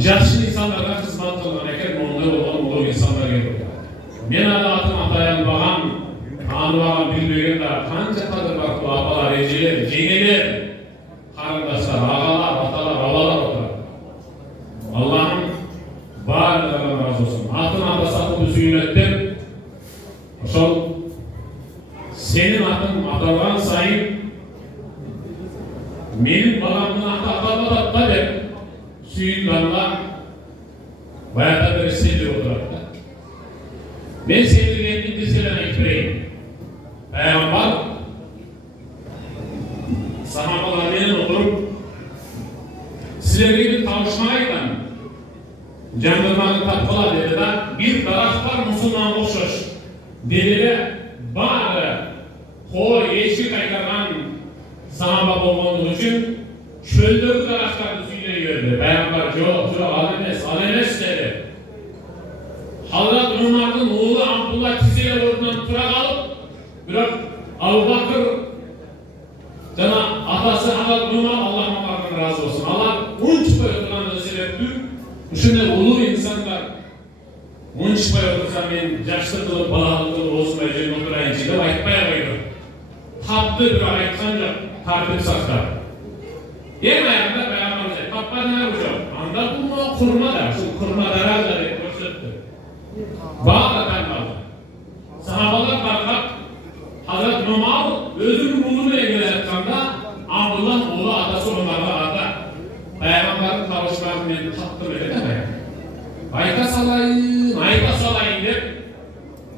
Жақсы insanlarga қызмат қылған екен, ондай болған ұлы insanlar келді. Мен атын атаянбаған, таныбаған, білмеген да қанша қадір бар апалар, ежелер, жеңелер, қарындаштар, ағалар, аталар, бабалар отырады. Аллахым барлығынан разы болсын. Атын атасатып сүйреттім. Ошол сенің атың аталған сайын менің баламның аты аталмады деп сүйінғанға баяғыда бері сендіріп отырады. Мен сендіргенді деселен айтып берейін. Пайғамбар сахабалармен отырып сіздерге тауышмайдан жандырманы тапқыла деді да, bir дарақ бар мұсылман ұқсас деді бары қой ешкі қайтарған сахаба болғандығы үшін çöldегі дарақтарды сүйрей берді. Пайғамбар жоқ, ал емес деді. Hazret Ömer'дің oğlu Abdullah киселер орнынан тұра қалып, бірақ Абу Бакыр жана атасы Hazret Ömer Allah'tan razı olsun. Allah unutпай отырғаны себепті ушундай улуу инсандар унутпай отырса мен жашты кылып, балалы кылып осындай жерге отырайынчы деп айтпай қойды. Тапты, бірақ айтқан жоқ, тартып сақтап. Ең аяғында Пайғамбар айтты, таппадыңар жоқ. Анда бұл құрма да, сол құрма даралда деп көрсетті. Бағы таңдалды. Сахабалар барғап, Hazret Ömer өзінің ұлы келе жатқанда, Абдуллах ұлы атасы оларға ата. Пайғамбардың табышбағын мен таптым еді. Айта салайын деп,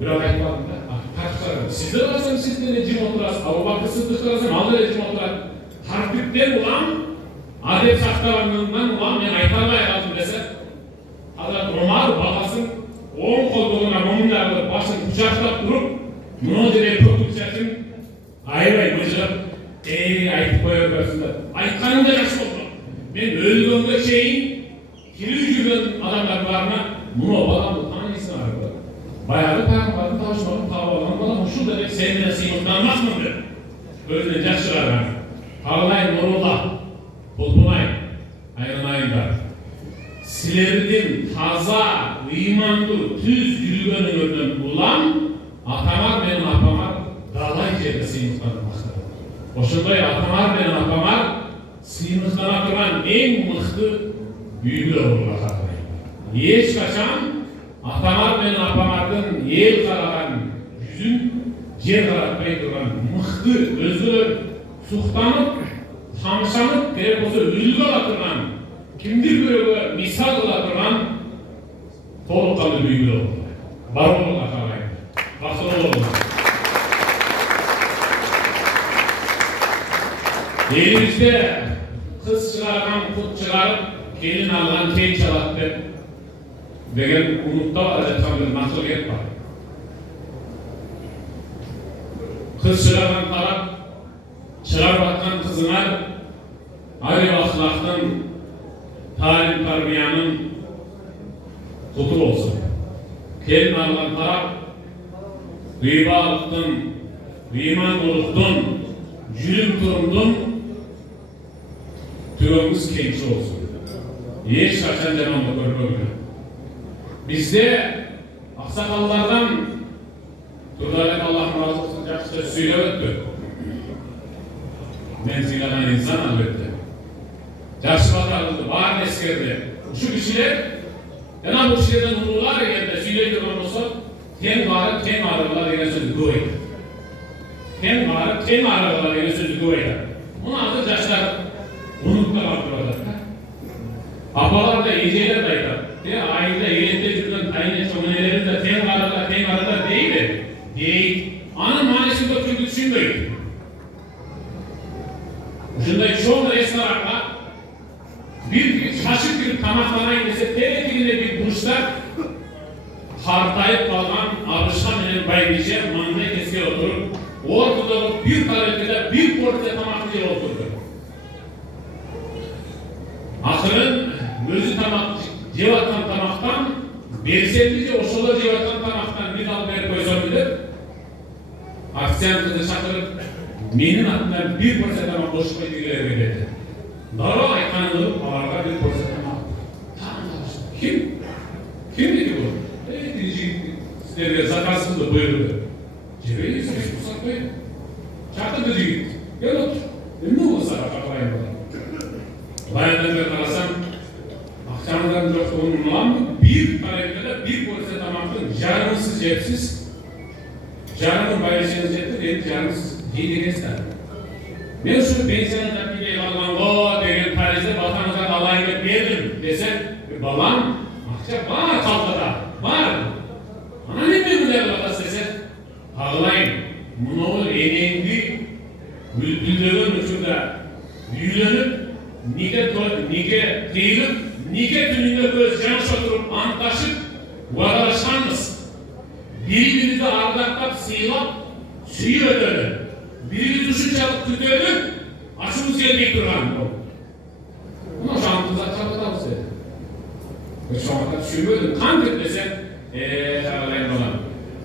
бірақ айтпадым да. Сіздер барсаң сіздерде жим отырасыз, Абу Бакр Сыддық барсаң алда жим отырады. Тәртіптен ұлам, адет сақтағанынан ұлам мен айта алмай қалдым десе, Hazret Ömer баласын оң қолдығына момындарды басын құшақтап тұрып, мұны жере көктік шашын айырай мұжырып, айтып қоя көрсінді. Айтқаным да жақсы болды. Мен өлгенге шейін келіп жүрген адамдар барына, мұны баламды танисың арқылы. Баяғы Пайғамбардың табышбағын тауып алған балам, ұшу да деп сенімден сыймықтанмақпын деп. Өзінен жас шығарған. Қағылайын Нұрулла, бұлтымай, айырынайындар. Сілердің таза, иманды, түз жүргеніңерден ұлам, атамар мен апамар далай жерді сыймықтанып мақтады. Осындай атамар мен апамар сыймықтана тұрған ең мықты үйді олға ешқашан атамар мен апамардың ел қараған жүзін жер қаратпай тұрған мықты өзі сұқтанып, тамшанып, керек болса үлгі ала тұрған, кімдер көреге мисал ала тұрған толыққанды үйді олға. Бар олға қалайын. Бақсылы олға. Елімізде қыз шығарған, құт шығарып, келін алған кен çalады деген ұмытта жатқан бір нақыл бар. Қыз шығарған тарап, шығарып атқан қызыңар, арif ақлақтың, тарим тарбияның құты болсын. Келін алған тарап, ғибалықтың, имандылықтың, жүрім тұрымдың türümüz kendisi olsun. Hiç kaçan canımda görmüyor. Bizde aksakallardan Turdalet Allah'ın razı olsun жақсы söylüyor öttü. Men silanan insan elbette. Жақсы bakarıldı, bağır eskerdi. Şu kişiler, bu kişilerden ulular yerde söyleyecek olursa, ten bağırıp ten ağrılar yine sözü güveydi. Ten bağırıp ten ağrılar yine sözü güveydi. Onun adı yaşlar unutlar artırılır. Apalar da iyiceler de aylar. Ayında eğitimde жүрген tayine çömeneleri de ten ağrılar değil. Değil. Anın manasında çünkü düşünmüyor. Şunday çoğu restoranlar bir şaşık bir tamaklanayın dese terekinde bir burçlar hartayıp kalan abışkan ile baybice manda keske oturup ortada bir tarifede bir porsiya tamaklıya oturdu. Akırın özü tamak cevatan tamaktan belirsellice oşola cevatan tamaktan bir dal verip koysam bilir. Aksiyan kızı şakırıp menin atından bir porsiya tamak boşuk edilir dedi. Dara aykanılıp alarga bir porsiya tamak. sizlerge zakasızdı buyurdu. Cebeyiz, hiç kusatmayın. Çaktırdı jigit. Gel otur. Ne olsa kapayın bana. Bayandan beri karasam, akşamdan yoksa onun olan mı? Bir parayla bir polise tamaktın jarımsız cepsiz. Jarımın bayraşınız cepti değil, jarımsız değil degesler. Ben şu bensiyon tepkiyle alan o degen Paris'te vatandaşa alayını verdim desem, balam, akça var kaltada, var. Ana ne memnunlar vakası dese, ağlayın. Bunu eneğindi, bülbüllerin uçunda büyülenip, nike teyilip, nike tününde göz can şoturup, antaşıp, vadalaşkanız. Birbirinizi ardaklap, sığlap, suyu ödölü. Birbirinizi düşüncelik tütölü, aşımız gelmeyip durgan. Ama şantınıza çabıda bu sene. Ve şu anda düşünmüyordum. Kan tütlese,